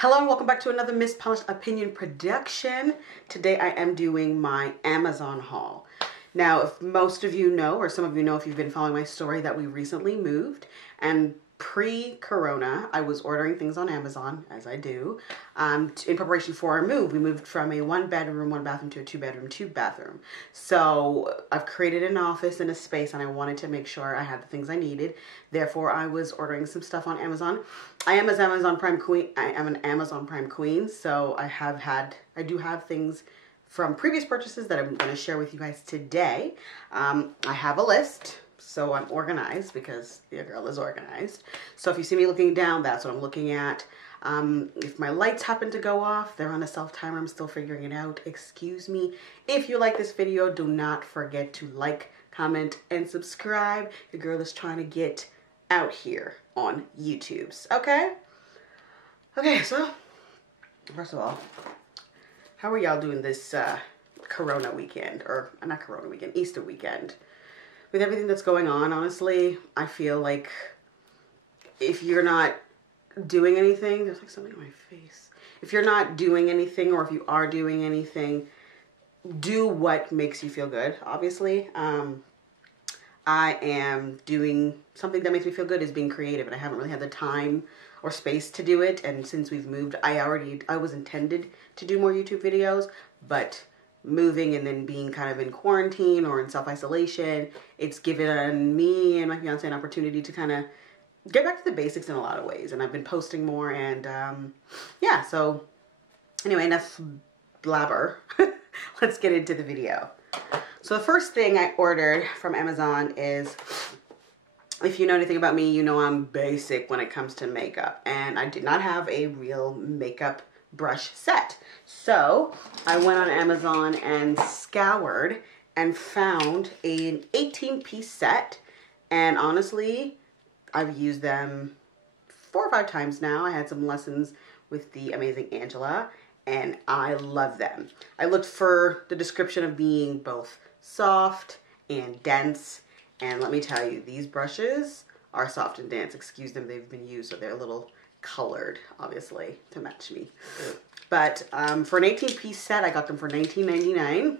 Hello and welcome back to another Miss Polished Opinion production. Today I am doing my Amazon haul. Now, if most of you know, or some of you know if you've been following my story, that we recently moved, and pre-corona I was ordering things on Amazon, as I do, in preparation for our move. We moved from a 1-bedroom, 1-bathroom to a 2-bedroom, 2-bathroom. So I've created an office and a space, and I wanted to make sure I had the things I needed. Therefore, I was ordering some stuff on Amazon. I am an Amazon Prime queen. I am an Amazon Prime queen, so I do have things from previous purchases that I'm going to share with you guys today. I have a list, so I'm organized because your girl is organized. So if you see me looking down, that's what I'm looking at. If my lights happen to go off, they're on a self-timer. I'm still figuring it out. Excuse me. If you like this video, do not forget to like, comment, and subscribe. Your girl is trying to get out here on YouTube's. Okay, so first of all, how are y'all doing this Corona weekend, or not Corona weekend, Easter weekend? With everything that's going on, honestly, I feel like if you're not doing anything, there's like something on my face. If you're not doing anything, or if you are doing anything, do what makes you feel good, obviously. I am doing something that makes me feel good, is being creative, and I haven't really had the time or space to do it. And since we've moved, I was intended to do more YouTube videos, but moving and then being kind of in quarantine or in self-isolation, it's given me and my fiance an opportunity to kind of get back to the basics in a lot of ways. And I've been posting more, and yeah, so anyway, enough blabber. Let's get into the video. So the first thing I ordered from Amazon is, if you know anything about me, you know I'm basic when it comes to makeup, and I did not have a real makeup brush set. So I went on Amazon and scoured and found an 18-piece set, and honestly, I've used them 4 or 5 times now. I had some lessons with the amazing Angela, and I love them. I looked for the description of being both soft and dense, and let me tell you, these brushes are soft and dense. Excuse them, they've been used, so they're a little colored, obviously, to match me. But for an 18-piece set, I got them for $19.99.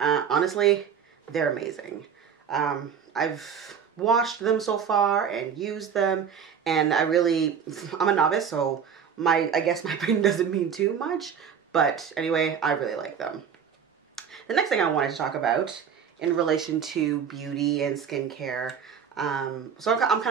Honestly, they're amazing. I've washed them so far and used them, and I'm a novice, so I guess my opinion doesn't mean too much, but anyway, I really like them. The next thing I wanted to talk about in relation to beauty and skincare, so I'm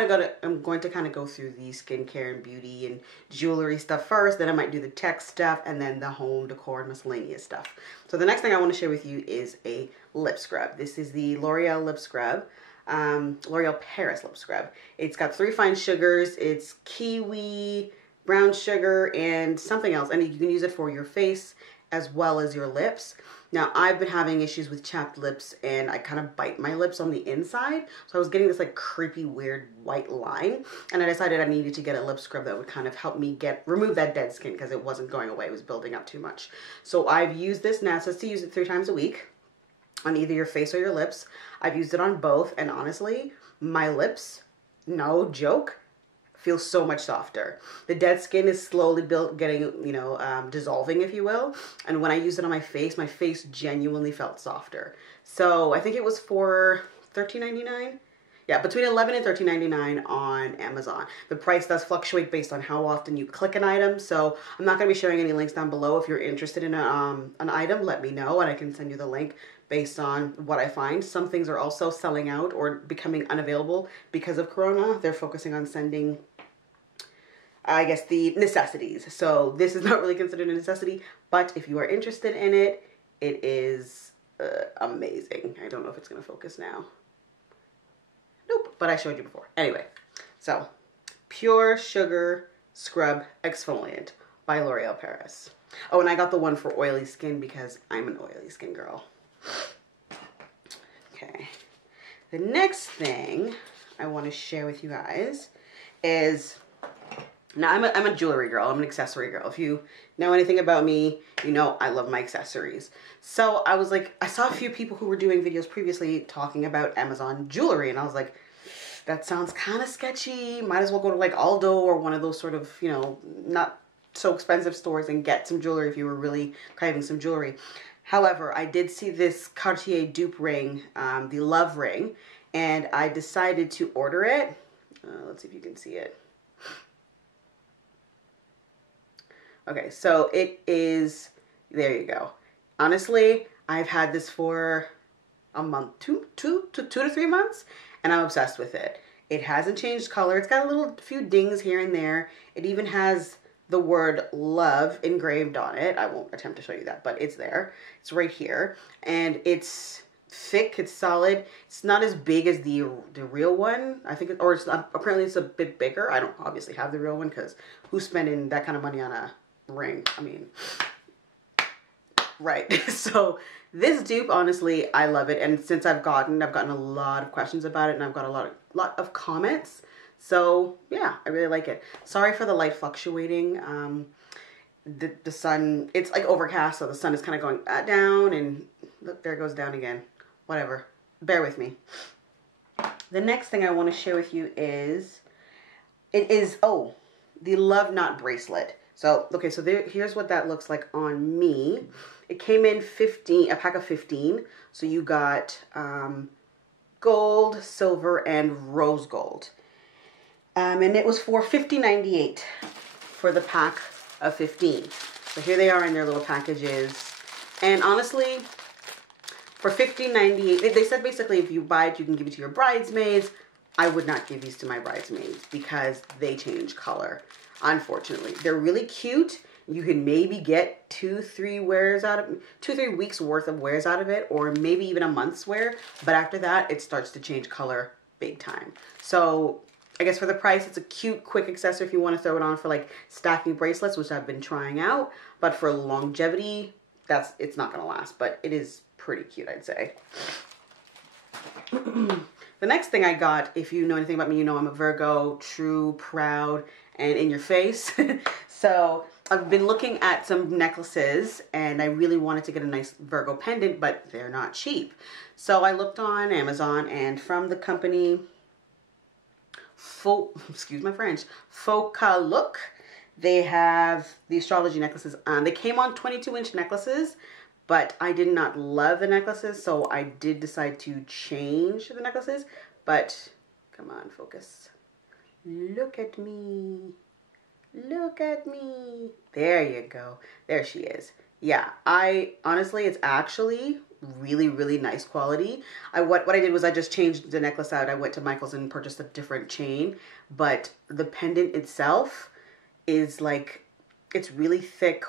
going to kind of go through the skincare and beauty and jewelry stuff first, then I might do the tech stuff, and then the home decor and miscellaneous stuff. So the next thing I want to share with you is a lip scrub. This is the L'Oreal lip scrub. L'Oreal Paris lip scrub. It's got 3 fine sugars. It's kiwi, brown sugar, and something else, and you can use it for your face as well as your lips. Now, I've been having issues with chapped lips, and I kind of bite my lips on the inside, so I was getting this like creepy, weird white line, and I decided I needed to get a lip scrub that would kind of help me remove that dead skin, because it wasn't going away. It was building up too much. So I've used this now. It says to use it 3 times a week on either your face or your lips. I've used it on both, and honestly, my lips, no joke, feel so much softer. The dead skin is slowly getting, dissolving, if you will. And when I used it on my face genuinely felt softer. So I think it was for $13.99. Yeah, between $11 and $13.99 on Amazon. The price does fluctuate based on how often you click an item. So I'm not going to be sharing any links down below. If you're interested in an item, let me know, and I can send you the link based on what I find. Some things are also selling out or becoming unavailable because of Corona. They're focusing on sending, I guess, the necessities. So this is not really considered a necessity, but if you are interested in it, it is amazing. I don't know if it's going to focus now. Nope, but I showed you before. Anyway, so Pure Sugar Scrub Exfoliant by L'Oreal Paris. Oh, and I got the one for oily skin because I'm an oily skin girl. Okay. The next thing I want to share with you guys is, now I'm a jewelry girl. I'm an accessory girl. If you know anything about me, you know I love my accessories. So I was like, I saw a few people who were doing videos previously talking about Amazon jewelry, and I was like, that sounds kind of sketchy. Might as well go to like Aldo or one of those sort of, you know, not so expensive stores and get some jewelry if you were really craving some jewelry. However, I did see this Cartier dupe ring, the Love ring, and I decided to order it. Let's see if you can see it. Okay, so it is, there you go. Honestly, I've had this for a month, two to 3 months, and I'm obsessed with it. It hasn't changed color. It's got a little few dings here and there. It even has the word love engraved on it. I won't attempt to show you that, but it's there. It's right here, and it's thick, it's solid. It's not as big as the real one. I think, or it's not, apparently it's a bit bigger. I don't obviously have the real one because who's spending that kind of money on a ring? I mean, right. So this dupe, honestly, I love it. And since I've gotten a lot of questions about it, and I've got a lot of comments. So yeah, I really like it. Sorry for the light fluctuating. The sun, it's like overcast, so the sun is kind of going down, and look, there it goes down again. Whatever. Bear with me. The next thing I want to share with you is, the Love Knot bracelet. So, okay, so here's what that looks like on me. It came in a pack of 15. So you got gold, silver, and rose gold. And it was for $50.98 for the pack of 15. So here they are in their little packages. And honestly, for $15.98, they said basically if you buy it, you can give it to your bridesmaids. I would not give these to my bridesmaids because they change color, unfortunately. They're really cute. You can maybe get 2-3 weeks worth of wears out of it, or maybe even a month's wear. But after that, it starts to change color big time. So I guess for the price, it's a cute, quick accessory if you want to throw it on for like stacking bracelets, which I've been trying out. But for longevity, it's not going to last. But it is pretty cute, I'd say. The next thing I got, if you know anything about me, you know I'm a Virgo, true, proud, and in your face. So I've been looking at some necklaces, and I really wanted to get a nice Virgo pendant, but they're not cheap. So I looked on Amazon, and from the company excuse my French, Acrylic, they have the astrology necklaces on. They came on 22-inch necklaces, but I did not love the necklaces, so I did decide to change the necklaces. But come on, focus. Look at me. Look at me. There you go. There she is. Yeah, honestly, it's actually really, really nice quality. What I did was I just changed the necklace out. I went to Michael's and purchased a different chain, but the pendant itself is like, it's really thick,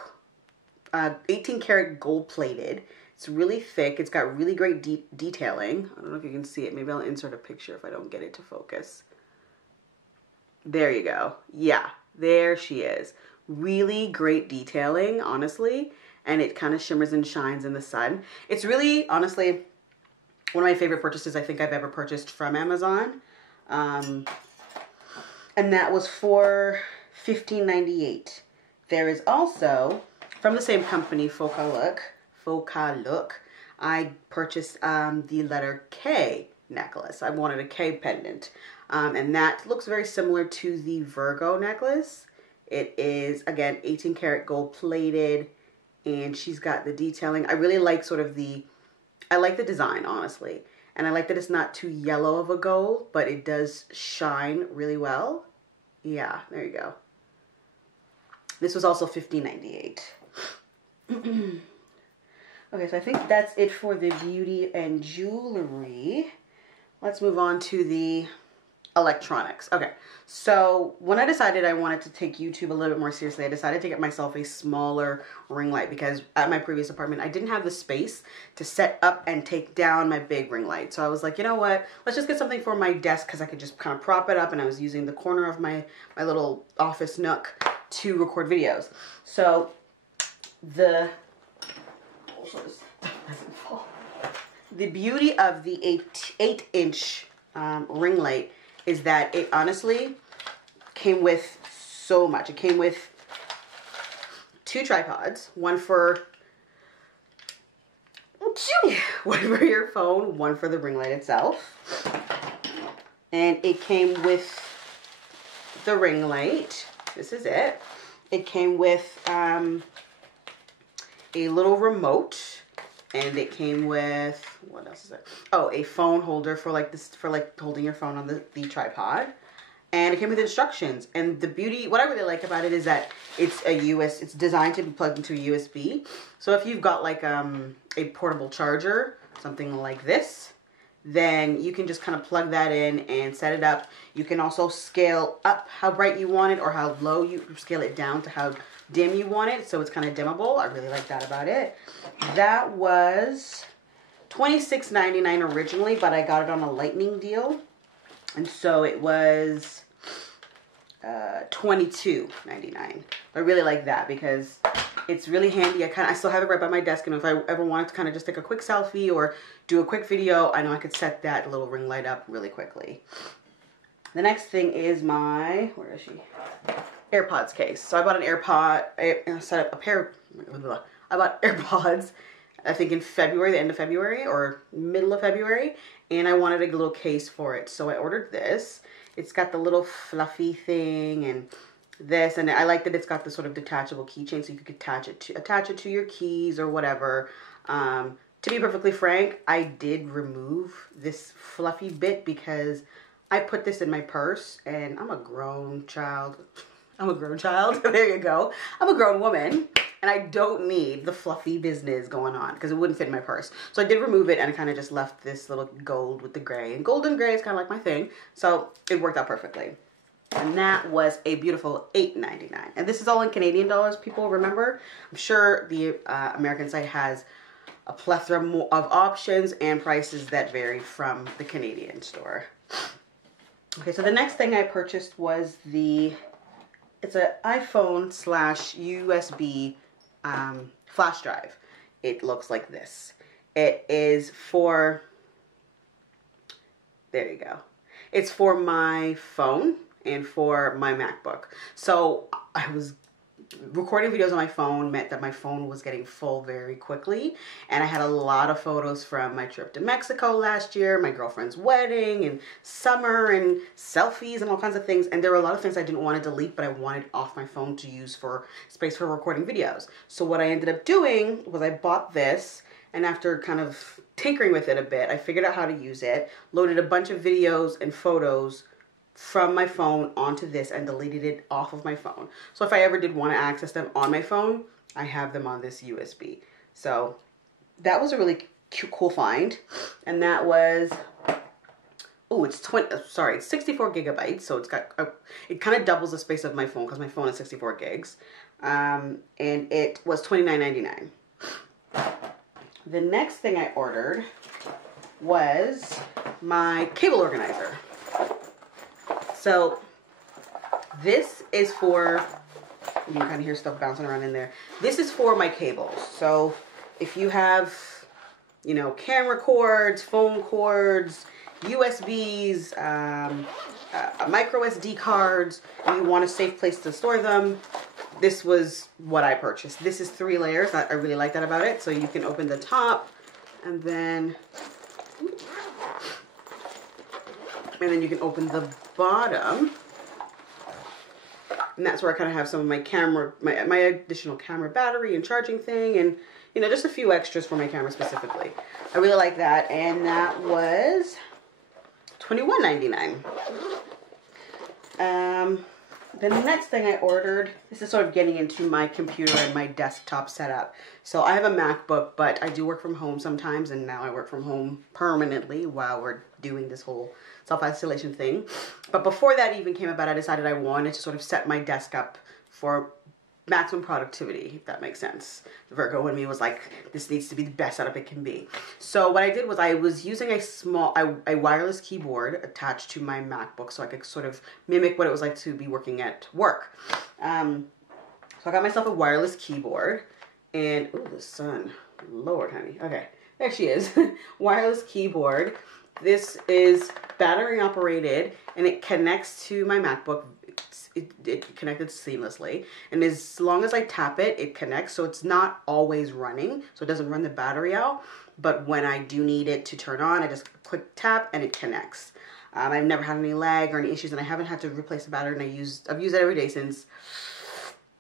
18 karat gold plated. It's really thick. It's got really great detailing. I don't know if you can see it. Maybe I'll insert a picture if I don't get it to focus. There you go. Yeah, there she is. Really great detailing, honestly. And it kind of shimmers and shines in the sun. It's really, honestly, one of my favorite purchases I think I've ever purchased from Amazon. And that was for $15.98. There is also, from the same company, Acrylic, I purchased the letter K necklace. I wanted a K pendant. And that looks very similar to the Virgo necklace. It is, again, 18 karat gold plated. And she's got the detailing. I really like I like the design, honestly. And I like that it's not too yellow of a gold, but it does shine really well. Yeah, there you go. This was also $15.98. Okay, so I think that's it for the beauty and jewelry. Let's move on to the electronics. Okay, so when I decided I wanted to take YouTube a little bit more seriously, I decided to get myself a smaller ring light because at my previous apartment, I didn't have the space to set up and take down my big ring light. So I was like, you know what? Let's just get something for my desk because I could just kind of prop it up, and I was using the corner of my little office nook to record videos. So the beauty of the 8-inch ring light is that it honestly came with so much. It came with 2 tripods, one for your phone, one for the ring light itself. And it came with the ring light. This is it. It came with a little remote, and it came with, what else is it? Oh, a phone holder for like this, for like holding your phone on the tripod. And it came with instructions. And the beauty, what I really like about it is that it's it's designed to be plugged into a USB. So if you've got like a portable charger, something like this, then you can just kind of plug that in and set it up. You can also scale up how bright you want it or how low you scale it down to how dim you want it. So it's kind of dimmable. I really like that about it. That was $26.99 originally, but I got it on a lightning deal. And so it was $22.99. I really like that because it's really handy. I still have it right by my desk, and if I ever wanted to kind of just take a quick selfie or do a quick video, I know I could set that little ring light up really quickly. The next thing is my, where is she? AirPods case. So I bought an AirPod, I set up a pair, I bought AirPods, I think in February, the end of February or middle of February, and I wanted a little case for it. So I ordered this. It's got the little fluffy thing and this, and I like that it's got the sort of detachable keychain, so you could attach it to your keys or whatever. To be perfectly frank, I did remove this fluffy bit because I put this in my purse, and I'm a grown child. I'm a grown child. There you go. I'm a grown woman, and I don't need the fluffy business going on because it wouldn't fit in my purse. So I did remove it, and I kind of just left this little gold with the gray. And gold and gray is kind of like my thing, so it worked out perfectly. And that was a beautiful $8.99. And this is all in Canadian dollars, people, remember? I'm sure the American site has a plethora of options and prices that vary from the Canadian store. Okay, so the next thing I purchased was it's an iPhone / USB flash drive. It looks like this. It is for, there you go. It's for my phone and for my MacBook. So I was recording videos on my phone meant that my phone was getting full very quickly, and I had a lot of photos from my trip to Mexico last year, my girlfriend's wedding, and summer, and selfies, and all kinds of things. And there were a lot of things I didn't want to delete, but I wanted off my phone to use for space for recording videos. So what I ended up doing was I bought this, and after kind of tinkering with it a bit, I figured out how to use it, loaded a bunch of videos and photos from my phone onto this, and deleted it off of my phone. So if I ever did want to access them on my phone, I have them on this USB. So that was a really cool find. And that was, oh, it's 64 gigabytes. So it's got, it kind of doubles the space of my phone because my phone is 64 gigs. And it was $29.99. The next thing I ordered was my cable organizer. So this is for, you can kind of hear stuff bouncing around in there. This is for my cables. So if you have, you know, camera cords, phone cords, USBs, micro SD cards, and you want a safe place to store them, this was what I purchased. This is 3 layers. I really like that about it. So you can open the top, and then you can open the bottom, and that's where I kind of have some of my camera, my additional camera battery and charging thing, and you know, just a few extras for my camera specifically. I really like that, and that was $21.99. The next thing I ordered, this is sort of getting into my computer and my desktop setup. So I have a MacBook, but I do work from home sometimes, and now I work from home permanently while we're doing this whole self-isolation thing. But before that even came about, I decided I wanted to sort of set my desk up for maximum productivity, if that makes sense. The Virgo in me was like, this needs to be the best setup it can be. So what I did was I was using a wireless keyboard attached to my MacBook so I could sort of mimic what it was like to be working at work. So I got myself a wireless keyboard, and, ooh, the sun, Lord, honey. Okay, there she is. Wireless keyboard. This is battery operated, and it connects to my MacBook. It connected seamlessly, and as long as I tap it, it connects. So it's not always running, so it doesn't run the battery out, but when I do need it to turn on, I just click tap and it connects. I've never had any lag or any issues, and I haven't had to replace the battery, and I've used it every day since,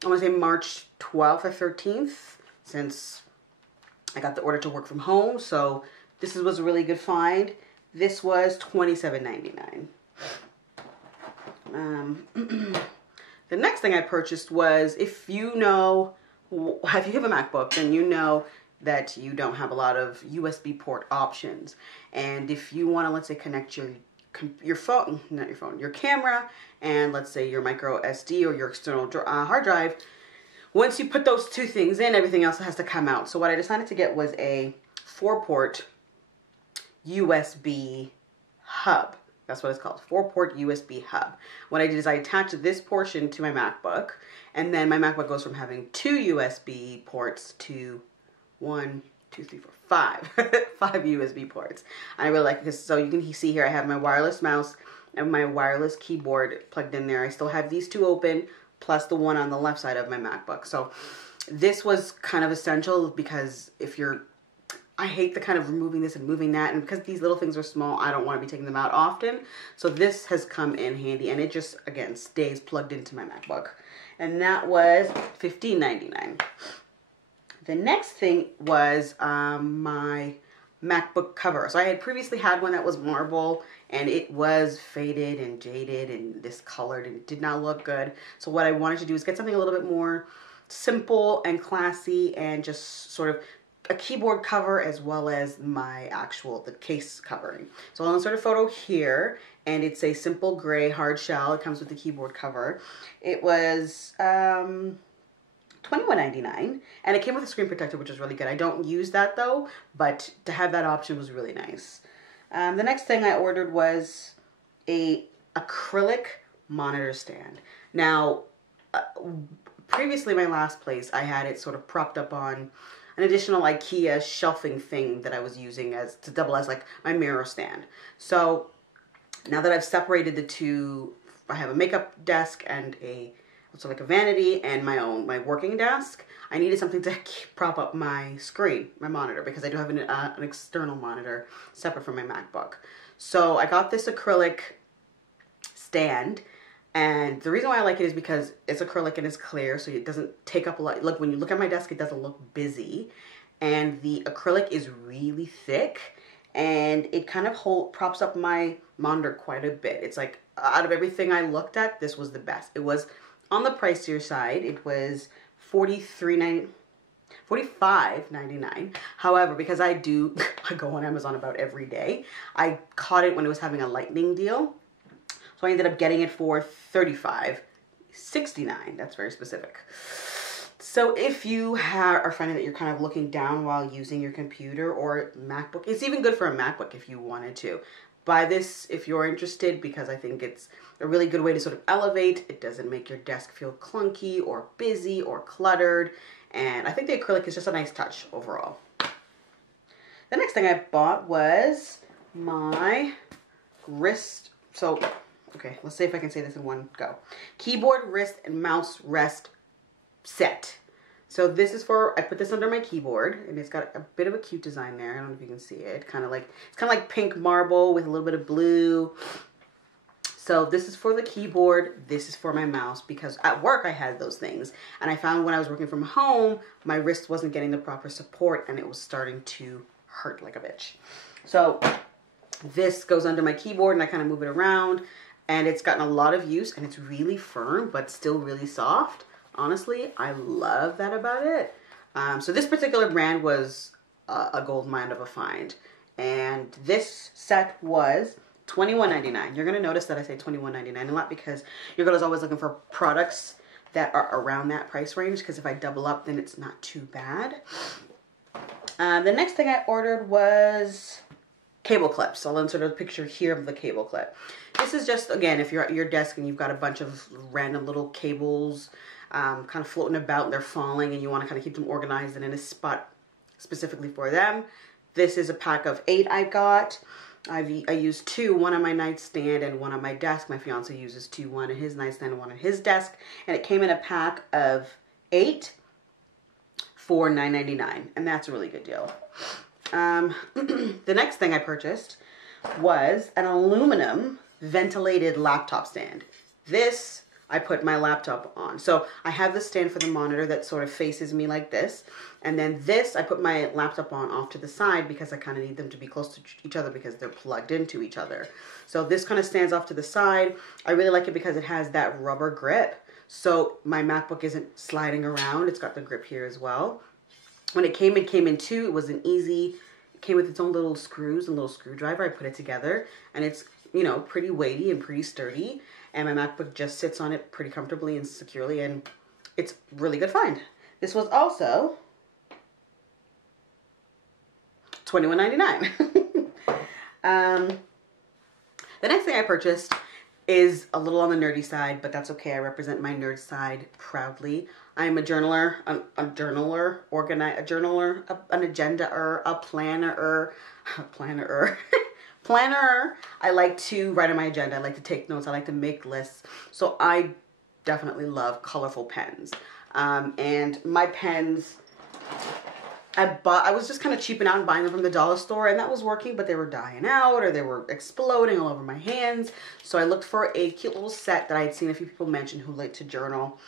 I want to say March 12th or 13th, since I got the order to work from home. So this was a really good find. This was $27.99. The next thing I purchased was, if you have a MacBook, then you know that you don't have a lot of USB port options. And if you want to, let's say, connect your phone, not your phone, your camera, and let's say your micro SD or your external hard drive, once you put those two things in, everything else has to come out. So what I decided to get was a 4-port USB hub. That's what it's called, 4-port USB hub. What I did is I attached this portion to my MacBook, and then my MacBook goes from having 2 USB ports to 1, 2, 3, 4, 5. 5 USB ports. I really like it because, so you can see here, I have my wireless mouse and my wireless keyboard plugged in there. I still have these 2 open, plus the one on the left side of my MacBook. So this was kind of essential, because I hate the kind of removing this and moving that, and because these little things are small, I don't want to be taking them out often. So this has come in handy, and it just, again, stays plugged into my MacBook. And that was $15.99. The next thing was my MacBook cover. So I had previously had one that was marble, and it was faded and jaded and discolored and did not look good. So what I wanted to do is get something a little bit more simple and classy, and just sort of a keyboard cover as well as the case covering. So I'll insert a photo here, and it's a simple gray hard shell. It comes with the keyboard cover. It was $21.99, and it came with a screen protector, which is really good. I don't use that though, but to have that option was really nice. The next thing I ordered was a acrylic monitor stand. Now, previously my last place, I had it sort of propped up on an additional IKEA shelving thing that I was using to double as like my mirror stand. So now that I've separated the two, I have a makeup desk and also like a vanity and my working desk. I needed something to prop up my screen, my monitor, because I do have an external monitor separate from my MacBook. So I got this acrylic stand, and the reason why I like it is because it's acrylic and it's clear, so it doesn't take up a lot. Look, when you look at my desk, it doesn't look busy, and the acrylic is really thick, and it kind of props up my monitor quite a bit. It's like, out of everything I looked at, this was the best. It was on the pricier side. It was $45.99. However, because I go on Amazon about every day, I caught it when it was having a lightning deal. So I ended up getting it for $35.69. That's very specific. So if you are finding that you're kind of looking down while using your computer or MacBook, it's even good for a MacBook if you wanted to. Buy this if you're interested, because I think it's a really good way to sort of elevate. It doesn't make your desk feel clunky or busy or cluttered. And I think the acrylic is just a nice touch overall. The next thing I bought was my wrist. So, okay, let's see if I can say this in one go. Keyboard, wrist, and mouse rest set. So this is I put this under my keyboard, and it's got a bit of a cute design there. I don't know if you can see it. It's kind of like pink marble with a little bit of blue. So this is for the keyboard. This is for my mouse, because at work I had those things, and I found when I was working from home, my wrist wasn't getting the proper support, and it was starting to hurt like a bitch. So this goes under my keyboard, and I kind of move it around, and it's gotten a lot of use, and it's really firm but still really soft. Honestly, I love that about it. So this particular brand was a gold mine of a find. And this set was $21.99. You're going to notice that I say $21.99 a lot, because your girl is always looking for products that are around that price range, because if I double up, then it's not too bad. The next thing I ordered was cable clips. So I'll insert a picture here of the cable clip. This is just, again, if you're at your desk and you've got a bunch of random little cables kind of floating about and they're falling, and you want to kind of keep them organized and in a spot specifically for them. This is a pack of 8 I got. I used 2, one on my nightstand and one on my desk. My fiance uses 2, one on his nightstand and one on his desk. And it came in a pack of 8 for $9.99, and that's a really good deal. The next thing I purchased was an aluminum ventilated laptop stand. This I put my laptop on. So I have the stand for the monitor that sort of faces me like this. And then this, I put my laptop on off to the side because I kind of need them to be close to each other because they're plugged into each other. So this kind of stands off to the side. I really like it because it has that rubber grip. So my MacBook isn't sliding around. It's got the grip here as well. When it came in two. It was an easy, it came with its own little screws and little screwdriver. I put it together and it's, you know, pretty weighty and pretty sturdy. And my MacBook just sits on it pretty comfortably and securely, and it's really good find. This was also $21.99. The next thing I purchased is a little on the nerdy side, but that's okay. I represent my nerd side proudly. I am a journaler, an agenda-er, a planner-er, planner. I like to write on my agenda. I like to take notes. I like to make lists. So I definitely love colorful pens. And my pens, I was just kind of cheaping out and buying them from the dollar store, and that was working, but they were dying out or they were exploding all over my hands. So I looked for a cute little set that I had seen a few people mention who like to journal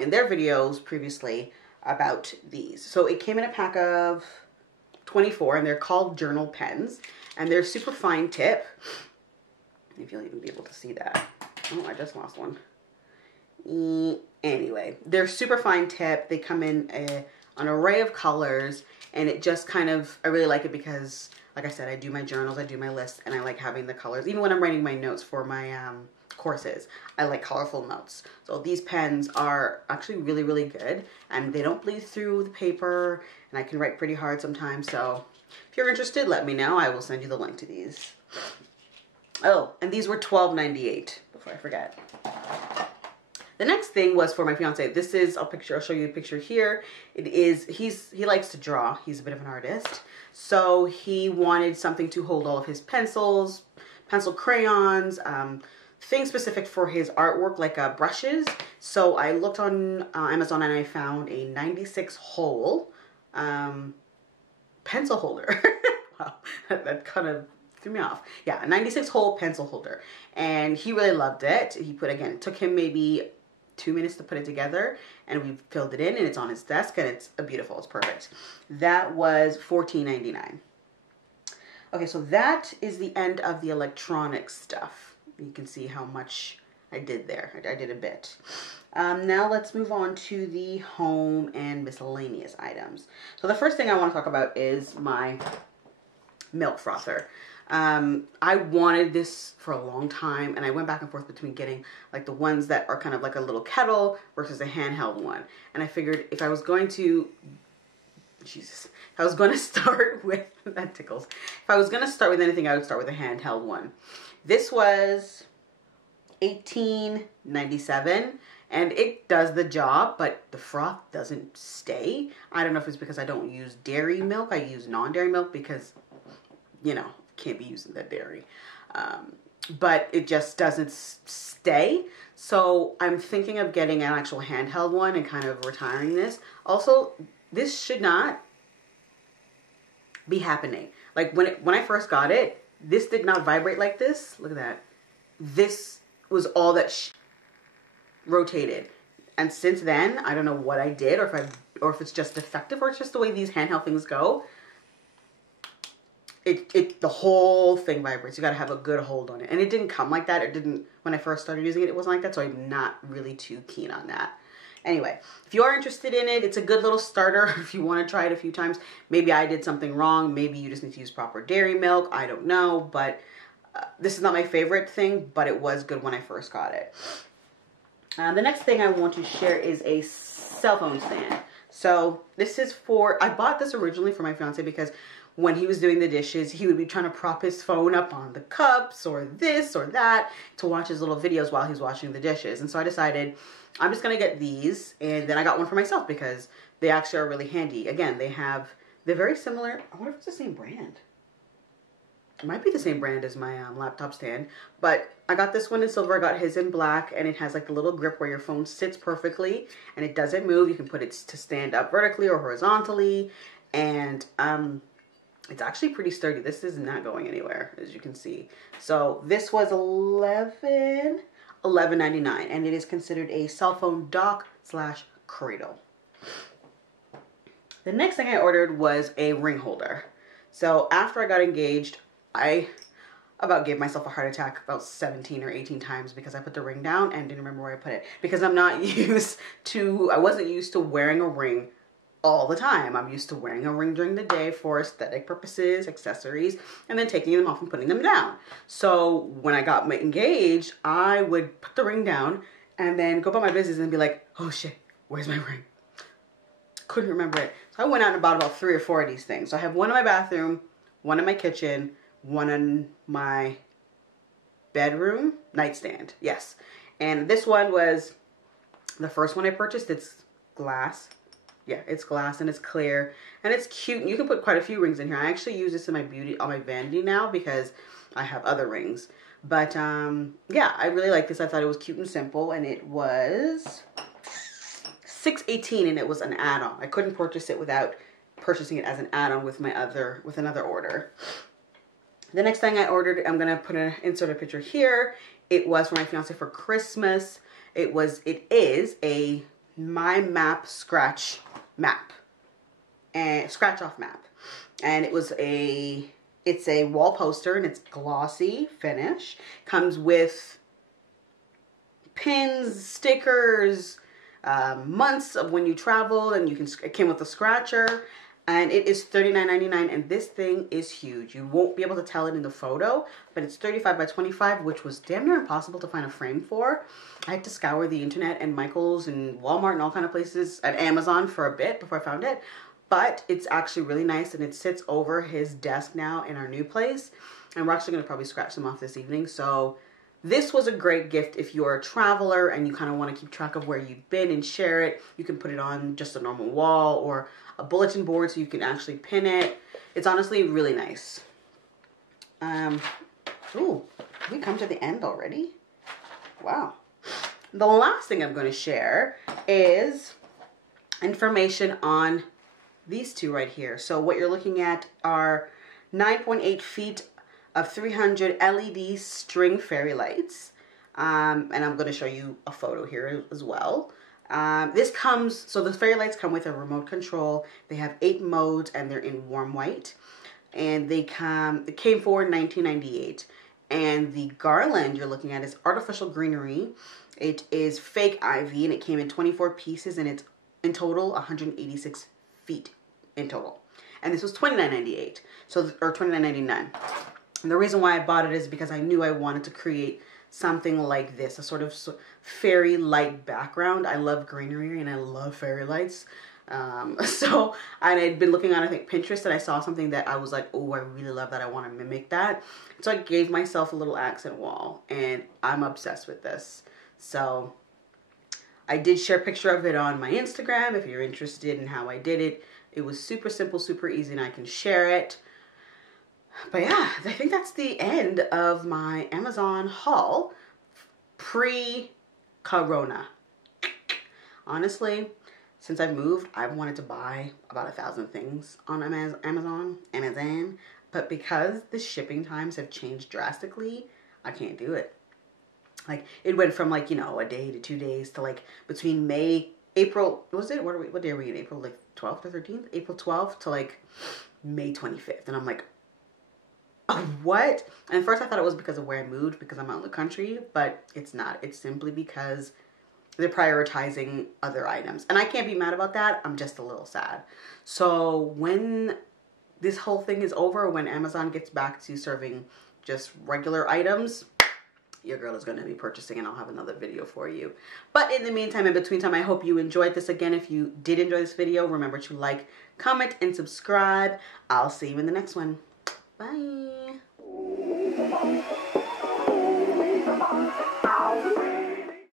in their videos previously about these. So it came in a pack of 24, and they're called journal pens, and they're super fine tip. If you'll even be able to see that. Oh, I just lost one. Anyway, they're super fine tip. They come in an array of colors, and it just kind of, I really like it because, like I said, I do my journals, I do my lists, and I like having the colors. Even when I'm writing my notes for my courses, I like colorful notes. So these pens are actually really, really good, and they don't bleed through the paper, and I can write pretty hard sometimes. So if you're interested, let me know. I will send you the link to these. Oh, and these were $12.98 before I forget. The next thing was for my fiance. This is I'll show you a picture here. It is, he likes to draw. He's a bit of an artist. So he wanted something to hold all of his pencils, pencil crayons, things specific for his artwork, like brushes. So I looked on Amazon and I found a 96-hole pencil holder. Wow, that kind of threw me off. Yeah, a 96-hole pencil holder. And he really loved it. He put, again, it took him maybe 2 minutes to put it together, and we filled it in, and it's on his desk, and it's beautiful. It's perfect. That was $14.99. Okay, so that is the end of the electronic stuff. You can see how much I did there. I did a bit. Now let's move on to the home and miscellaneous items. So the first thing I want to talk about is my milk frother. I wanted this for a long time, and I went back and forth between getting like the ones that are kind of like a little kettle versus a handheld one. And I figured if I was going to, if I was going to start with, that tickles. If I was going to start with anything, I would start with a handheld one. This was $18.97, and it does the job, but the froth doesn't stay. I don't know if it's because I don't use dairy milk. I use non-dairy milk because, you know, can't be using that dairy. But it just doesn't stay. So I'm thinking of getting an actual handheld one and kind of retiring this. Also, this should not be happening. Like when I first got it, this did not vibrate like this. Look at that. This was all that rotated. And since then, I don't know what I did, or if it's just defective, or it's just the way these handheld things go. The whole thing vibrates. You got to have a good hold on it. And it didn't come like that. It didn't, when I first started using it, it wasn't like that. So I'm not really too keen on that. Anyway, if you are interested in it, it's a good little starter if you want to try it a few times. Maybe I did something wrong. Maybe you just need to use proper dairy milk. I don't know. But this is not my favorite thing, but it was good when I first got it. The next thing I want to share is a cell phone stand. So this is for, I bought this originally for my fiance because when he was doing the dishes, he would be trying to prop his phone up on the cups or this or that to watch his little videos while he's washing the dishes. And so I decided I'm just going to get these, and then I got one for myself because they actually are really handy. Again, they're very similar. I wonder if it's the same brand. It might be the same brand as my laptop stand, but I got this one in silver. I got his in black, and it has like the little grip where your phone sits perfectly, and it doesn't move. You can put it to stand up vertically or horizontally, and It's actually pretty sturdy. This is not going anywhere, as you can see. So this was $11.99, and it is considered a cell phone dock / cradle. The next thing I ordered was a ring holder. So after I got engaged, I about gave myself a heart attack about 17 or 18 times because I put the ring down and didn't remember where I put it. Because I wasn't used to wearing a ring all the time. I'm used to wearing a ring during the day for aesthetic purposes, accessories, and then taking them off and putting them down. So when I got engaged, I would put the ring down and then go about my business and be like, oh shit, where's my ring? Couldn't remember it. So I went out and bought about 3 or 4 of these things. So I have one in my bathroom, one in my kitchen, one in my bedroom nightstand. Yes. And this one was the first one I purchased. It's glass. Yeah, it's glass and it's clear and it's cute. You can put quite a few rings in here. I actually use this in on my vanity now because I have other rings. But yeah, I really like this. I thought it was cute and simple, and it was $6.18, and it was an add-on. I couldn't purchase it without purchasing it as an add-on with another order. The next thing I ordered, I'm gonna insert a picture here. It was for my fiance for Christmas. It is a My Map scratch map and scratch off map, and it's a wall poster, and it's glossy finish. Comes with pins, stickers, months of when you travel, and it came with a scratcher. And it is $39.99, and this thing is huge. You won't be able to tell it in the photo, but it's 35 by 25, which was damn near impossible to find a frame for. I had to scour the internet and Michael's and Walmart and all kind of places, at Amazon for a bit before I found it. But it's actually really nice, and it sits over his desk now in our new place. And we're actually going to probably scratch them off this evening. So this was a great gift if you're a traveler and you kind of want to keep track of where you've been and share it. You can put it on just a normal wall or a bulletin board so you can actually pin it. It's honestly really nice. Ooh, we come to the end already? Wow. The last thing I'm going to share is information on these two right here. So what you're looking at are 9.8 feet of 300 LED string fairy lights. And I'm going to show you a photo here as well. So the fairy lights come with a remote control. They have 8 modes, and they're in warm white. And it came for $19.98. And the garland you're looking at is artificial greenery. It is fake ivy, and it came in 24 pieces, and it's in total 186 feet in total. And this was $29.98, or $29.99. And the reason why I bought it is because I knew I wanted to create something like this, a sort of fairy light background. I love greenery and I love fairy lights. So I had been looking on, I think, Pinterest, and I saw something that I was like, oh, I really love that. I want to mimic that. So I gave myself a little accent wall, and I'm obsessed with this. So I did share a picture of it on my Instagram if you're interested in how I did it. It was super simple, super easy, and I can share it. But yeah, I think that's the end of my Amazon haul pre-corona. Honestly, since I've moved, I've wanted to buy about 1,000 things on Amazon, but because the shipping times have changed drastically, I can't do it. Like, it went from, like, you know, a day to 2 days to, like, between April, what day are we in? April, like, 12th or 13th? April 12th to, like, May 25th. And I'm like, oh, what? And at first I thought it was because of where I moved, because I'm out in the country, but it's not. It's simply because they're prioritizing other items. And I can't be mad about that. I'm just a little sad. So when this whole thing is over, when Amazon gets back to serving just regular items, your girl is going to be purchasing, and I'll have another video for you. But in the meantime, in between time, I hope you enjoyed this. Again, if you did enjoy this video, remember to like, comment, and subscribe. I'll see you in the next one. Bye.